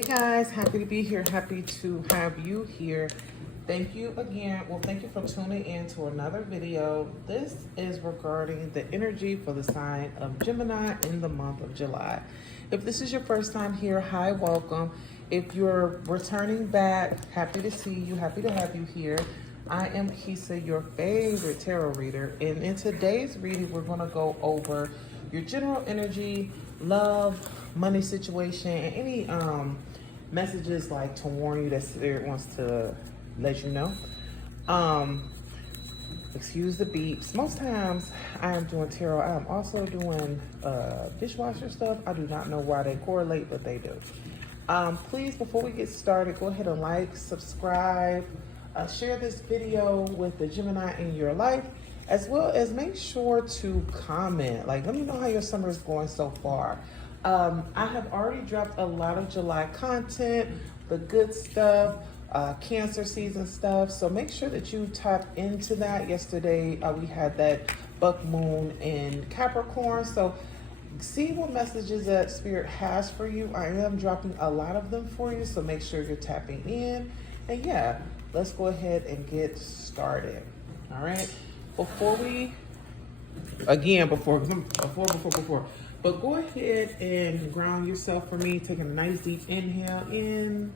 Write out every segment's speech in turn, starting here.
Hey guys, happy to be here. Happy to have you here. Thank you again. Well, thank you for tuning in to another video. This is regarding the energy for the sign of Gemini in the month of July. If this is your first time here, hi, welcome. If you're returning back, happy to see you, happy to have you here. I am Kisa, your favorite tarot reader, and in today's reading, we're going to go over your general energy, love, money situation, and any messages like to warn you that Spirit wants to let you know. Excuse the beeps. Most times I am doing tarot. I am also doing dishwasher stuff. I do not know why they correlate, but they do. Please, before we get started, go ahead and like, subscribe, share this video with the Gemini in your life, as well as make sure to comment. Like, let me know how your summer is going so far. I have already dropped a lot of July content, the good stuff, Cancer season stuff. So make sure that you tap into that. Yesterday, we had that buck moon in Capricorn. So see what messages that Spirit has for you. I am dropping a lot of them for you. So make sure you're tapping in. And yeah, let's go ahead and get started. All right. Before, but go ahead and ground yourself for me. Taking a nice deep inhale in.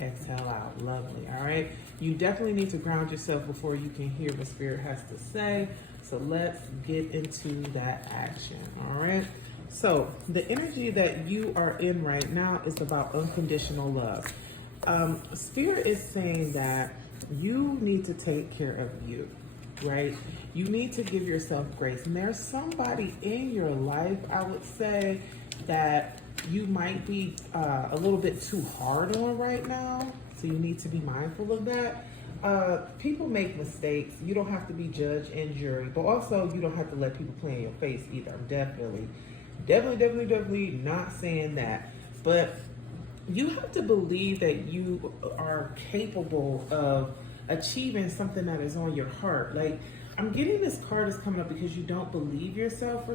Exhale out. Lovely. All right. You definitely need to ground yourself before you can hear what Spirit has to say. So let's get into that action. All right. So the energy that you are in right now is about unconditional love. Spirit is saying that you need to take care of you, right? You need to give yourself grace. And there's somebody in your life, I would say, that you might be a little bit too hard on right now. So you need to be mindful of that. People make mistakes. You don't have to be judge and jury, but also you don't have to let people play in your face either. I'm definitely not saying that. But you have to believe that you are capable of achieving something that is on your heart. Like, I'm getting this card is coming up because you don't believe yourself for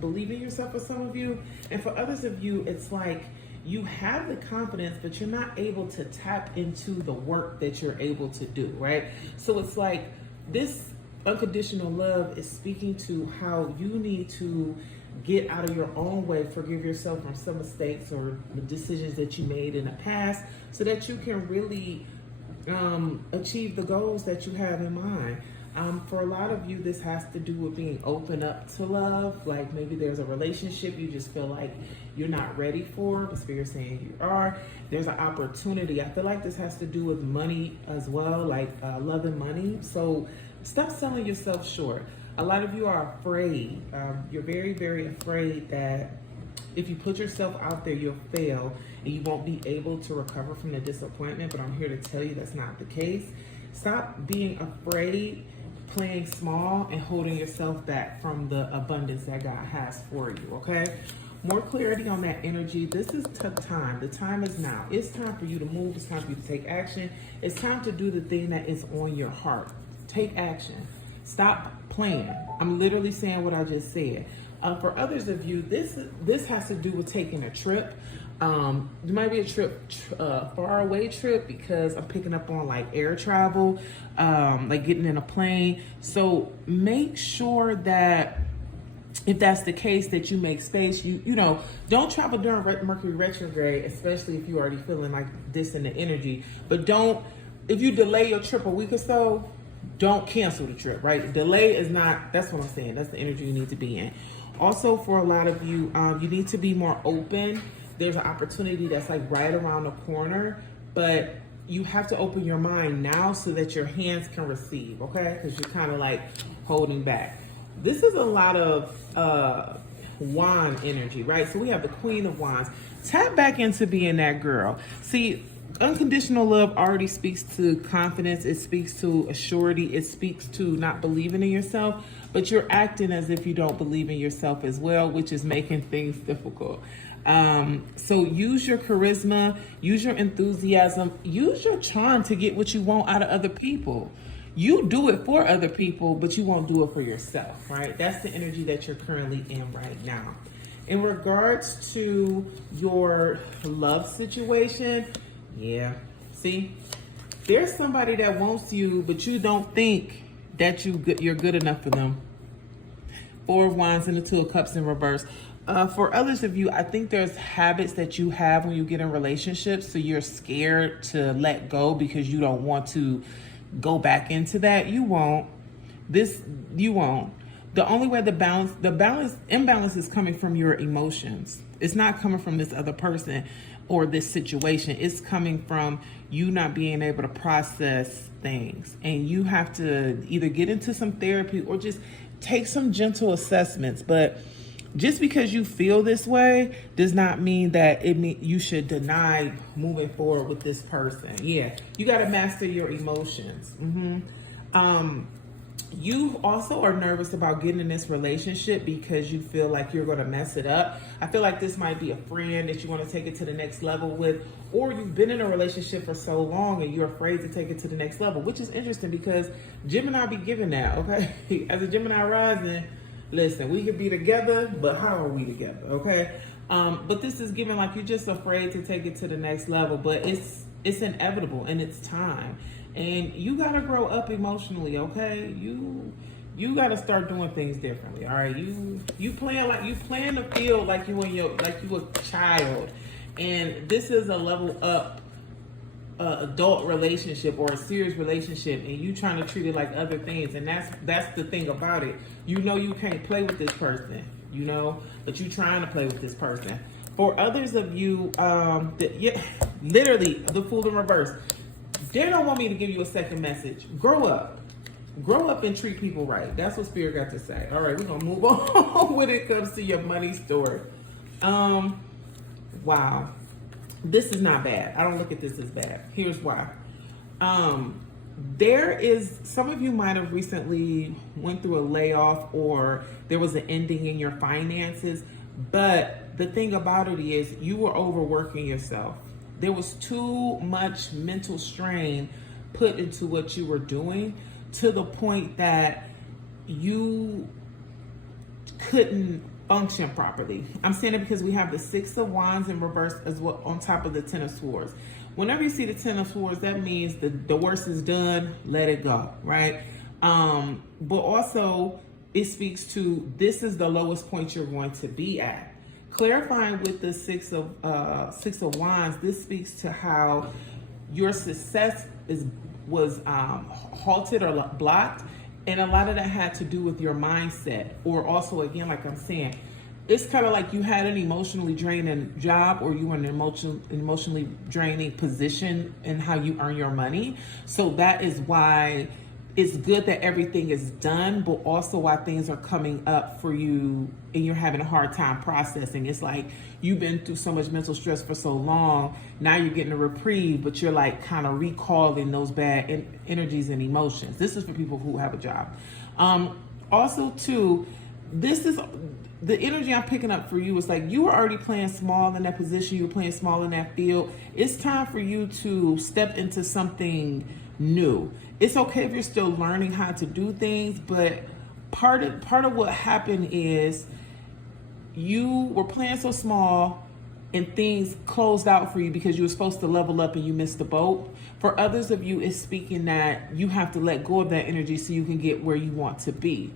believe in yourself for some of you. And for others of you, it's like you have the confidence, but you're not able to tap into the work that you're able to do, right? So it's like this unconditional love is speaking to how you need to get out of your own way, forgive yourself from some mistakes or the decisions that you made in the past so that you can really achieve the goals that you have in mind. For a lot of you, this has to do with being open up to love. Like maybe there's a relationship you just feel like you're not ready for, but Spirit's saying you are. There's an opportunity. I feel like this has to do with money as well, like love and money. So stop selling yourself short. A lot of you are afraid. You're very, very afraid that if you put yourself out there, you'll fail and you won't be able to recover from the disappointment. But I'm here to tell you that's not the case. Stop being afraid, playing small, and holding yourself back from the abundance that God has for you, okay? More clarity on that energy. This is tough time. The time is now. It's time for you to move. It's time for you to take action. It's time to do the thing that is on your heart. Take action. Stop playing. I'm literally saying what I just said. For others of you, this has to do with taking a trip. It might be a trip, far away trip, because I'm picking up on like air travel, like getting in a plane. So make sure that if that's the case, that you make space. You know, don't travel during Mercury retrograde, especially if you're already feeling like this in the energy. But if you delay your trip a week or so, don't cancel the trip, right? Delay is not, that's what I'm saying. That's the energy you need to be in. Also, for a lot of you, you need to be more open. There's an opportunity that's like right around the corner, but you have to open your mind now so that your hands can receive, okay? Because you're kind of like holding back. This is a lot of wand energy, right? So we have the Queen of Wands. Tap back into being that girl. See, unconditional love already speaks to confidence. It speaks to a surety. It speaks to not believing in yourself, but you're acting as if you don't believe in yourself as well, which is making things difficult. So use your charisma, use your enthusiasm, use your charm to get what you want out of other people. You do it for other people, but you won't do it for yourself, right? That's the energy that you're currently in right now. In regards to your love situation, yeah. See, there's somebody that wants you, but you don't think that you're good enough for them. Four of Wands and the Two of Cups in reverse. For others of you, I think there's habits that you have when you get in relationships, so you're scared to let go because you don't want to go back into that. You won't. You won't. The only way imbalance is coming from your emotions. It's not coming from this other person or this situation. It's coming from you not being able to process things. And you have to either get into some therapy or just take some gentle assessments. But just because you feel this way does not mean that you should deny moving forward with this person. Yeah, you got to master your emotions. You also are nervous about getting in this relationship because you feel like you're going to mess it up. I feel like this might be a friend that you want to take it to the next level with, or you've been in a relationship for so long and you're afraid to take it to the next level, which is interesting because Gemini be giving that, okay? As a Gemini rising, listen, we could be together, but how are we together, okay? But this is giving like you're just afraid to take it to the next level, but it's inevitable and it's time. And you gotta grow up emotionally, okay? You gotta start doing things differently, all right? You plan to feel like you a child, and this is a level up adult relationship or a serious relationship, and you trying to treat it like other things, and that's the thing about it. You know you can't play with this person, but you trying to play with this person. For others of you, literally the Fool in reverse. They don't want me to give you a second message. Grow up. Grow up and treat people right. That's what Spirit got to say. All right, we're going to move on when it comes to your money story. Wow. This is not bad. I don't look at this as bad. Here's why. Some of you might have recently went through a layoff or there was an ending in your finances. But the thing about it is you were overworking yourself. There was too much mental strain put into what you were doing to the point that you couldn't function properly. I'm saying it because we have the Six of Wands in reverse as well on top of the Ten of Swords. Whenever you see the Ten of Swords, that means the worst is done, let it go, right? But also it speaks to this is the lowest point you're going to be at. Clarifying with the Six of Wands, this speaks to how your success was halted or blocked, and a lot of that had to do with your mindset, or also again, like I'm saying, it's kind of like you had an emotionally draining job, or you were in an emotionally draining position in how you earn your money. So that is why it's good that everything is done, but also why things are coming up for you and you're having a hard time processing. It's like you've been through so much mental stress for so long. Now you're getting a reprieve, but you're like kind of recalling those bad energies and emotions. This is for people who have a job. Also, too, this is the energy I'm picking up for you. Is like you were already playing small in that position. You were playing small in that field. It's time for you to step into something new. It's okay if you're still learning how to do things, but part of what happened is you were playing so small and things closed out for you because you were supposed to level up and you missed the boat. For others of you, it's speaking that you have to let go of that energy so you can get where you want to be.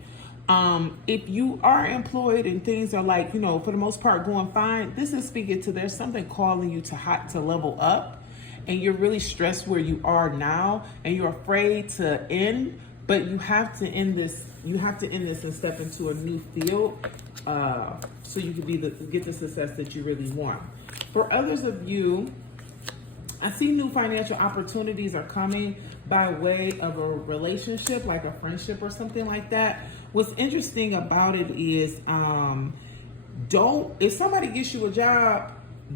If you are employed and things are like, for the most part going fine, this is speaking to there's something calling you to level up. And you're really stressed where you are now, and you're afraid to end, but you have to end this. You have to end this and step into a new field, so you can get the success that you really want. For others of you, I see new financial opportunities are coming by way of a relationship, like a friendship or something like that. What's interesting about it is, if somebody gets you a job,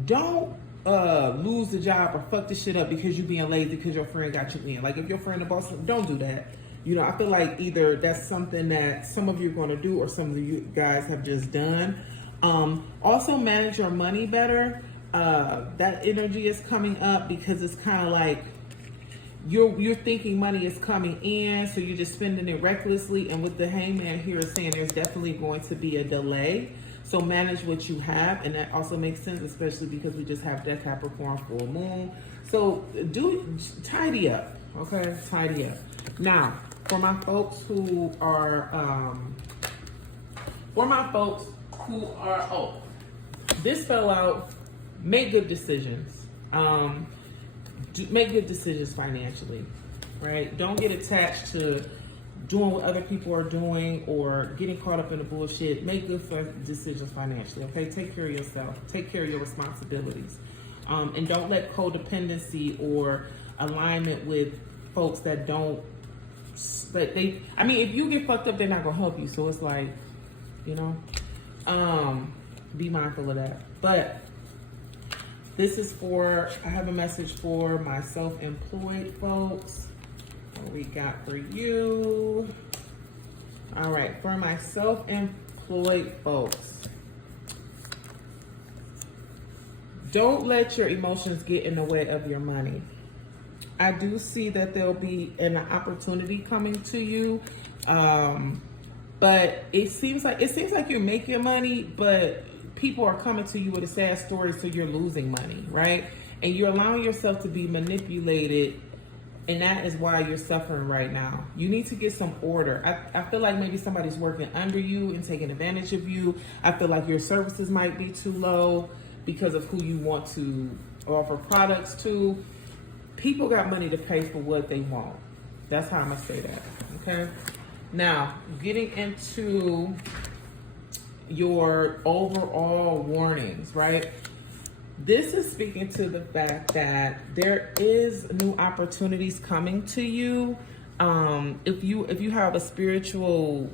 don't lose the job or fuck this shit up because you being lazy because your friend got you in. Like if your friend the boss, don't do that. I feel like either that's something that some of you are going to do or some of you guys have just done. Also manage your money better. That energy is coming up because it's kind of like you're thinking money is coming in, so you're just spending it recklessly. And with the Hangman here is saying there's definitely going to be a delay. So manage what you have, and that also makes sense, especially because we just have that Capricorn full moon. So tidy up, okay? Tidy up. Now, for my folks who are, this fell out. Make good decisions. Make good decisions financially, right? Don't get attached to doing what other people are doing or getting caught up in the bullshit. Make good decisions financially, okay? Take care of yourself. Take care of your responsibilities. And don't let codependency or alignment with folks that don't, if you get fucked up, they're not gonna help you. So it's like, you know, be mindful of that. But this is I have a message for my self-employed folks. What we got for you? All right, for my self-employed folks, don't let your emotions get in the way of your money. I do see that there'll be an opportunity coming to you, but it seems like you're making money, but people are coming to you with a sad story, so you're losing money, right? And you're allowing yourself to be manipulated, and that is why you're suffering right now. You need to get some order. I feel like maybe somebody's working under you and taking advantage of you. I feel like your services might be too low because of who you want to offer products to. People got money to pay for what they want. That's how I'm gonna say that, okay? Now, getting into your overall warnings, right? This is speaking to the fact that there is new opportunities coming to you. If you have a spiritual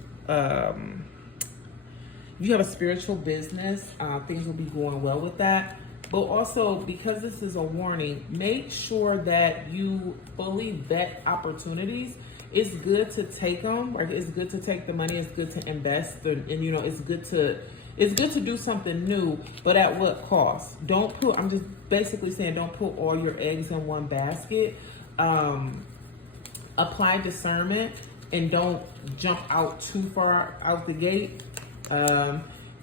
business, things will be going well with that. But also, because this is a warning, make sure that you fully vet opportunities. It's good to take them, right? It's good to take the money. It's good to invest, and you know, it's good to do something new. But at what cost? I'm just basically saying, don't put all your eggs in one basket. Apply discernment and don't jump out too far out the gate.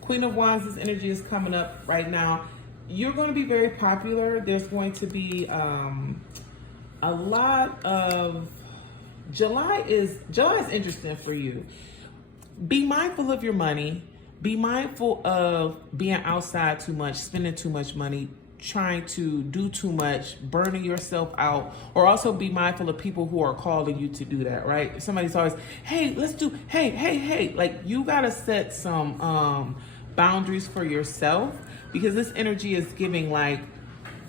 Queen of Wands, this energy is coming up right now. You're going to be very popular. There's going to be a lot of July is interesting for you. Be mindful of your money. Be mindful of being outside too much, spending too much money, trying to do too much, burning yourself out, or also be mindful of people who are calling you to do that, right? Somebody's always, hey, like you got to set some boundaries for yourself, because this energy is giving like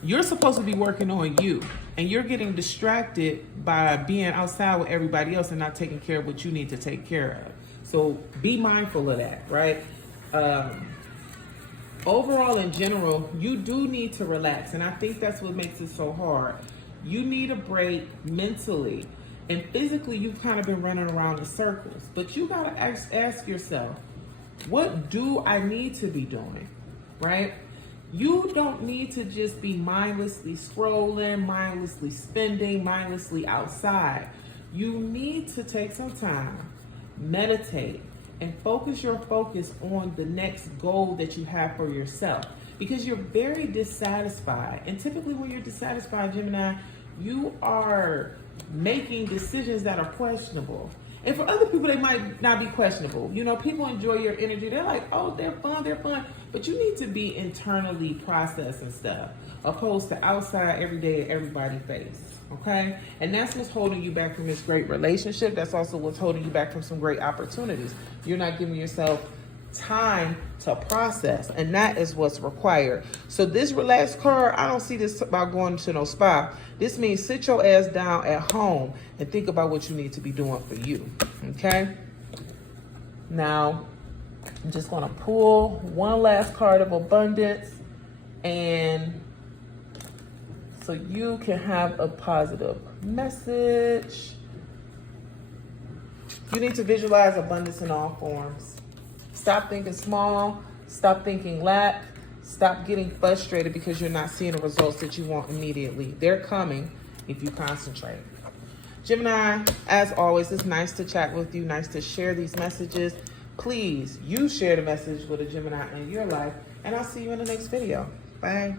you're supposed to be working on you and you're getting distracted by being outside with everybody else and not taking care of what you need to take care of. So be mindful of that, right? Overall, in general, you do need to relax. And I think that's what makes it so hard. You need a break mentally. And physically, you've kind of been running around in circles. But you got to ask yourself, what do I need to be doing, right? You don't need to just be mindlessly scrolling, mindlessly spending, mindlessly outside. You need to take some time, meditate, and focus your focus on the next goal that you have for yourself, because you're very dissatisfied. And typically when you're dissatisfied, Gemini, you are making decisions that are questionable. And for other people, they might not be questionable. You know, people enjoy your energy. They're like, oh, they're fun. But you need to be internally processing stuff, opposed to outside every day at everybody's face, okay? And that's what's holding you back from this great relationship. That's also what's holding you back from some great opportunities. You're not giving yourself time to process, and that is what's required. So this relaxed card, I don't see this about going to no spa. This means sit your ass down at home and think about what you need to be doing for you, okay? Now, I'm just gonna pull one last card of abundance, and so you can have a positive message. You need to visualize abundance in all forms. Stop thinking small. Stop thinking lack. Stop getting frustrated because you're not seeing the results that you want immediately. They're coming if you concentrate. Gemini, as always, it's nice to chat with you. Nice to share these messages. Please, you share the message with a Gemini in your life, and I'll see you in the next video. Bye.